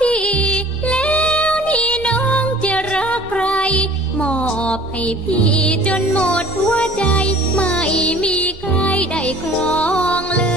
พี่แล้วนี่น้องจะรักใคร มอบให้พี่จนหมดหัวใจ ไม่มีใครได้ครองเลย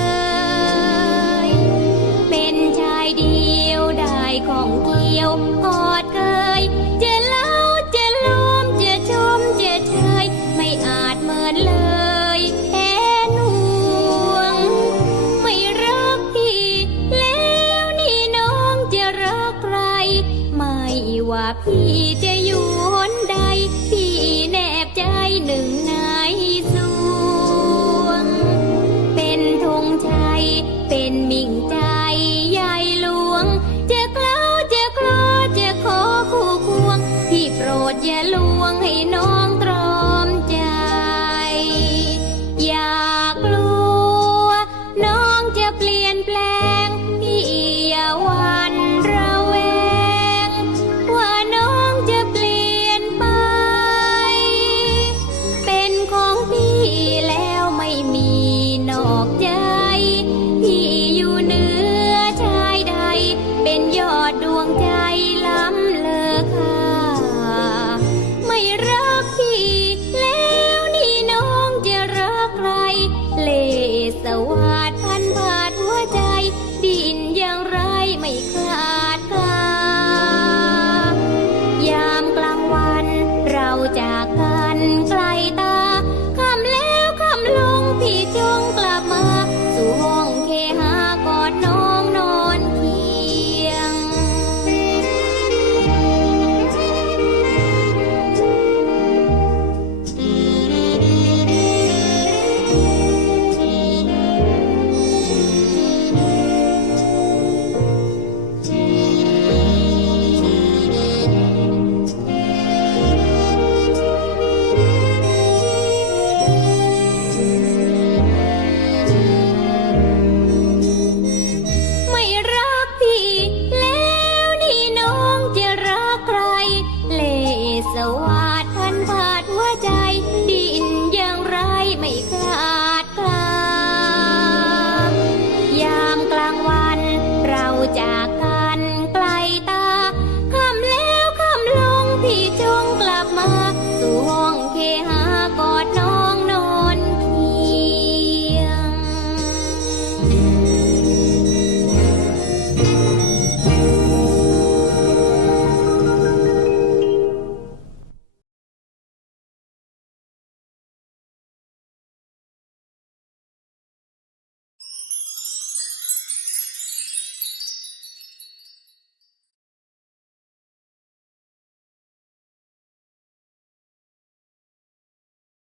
嗯 จงกลับมาสู่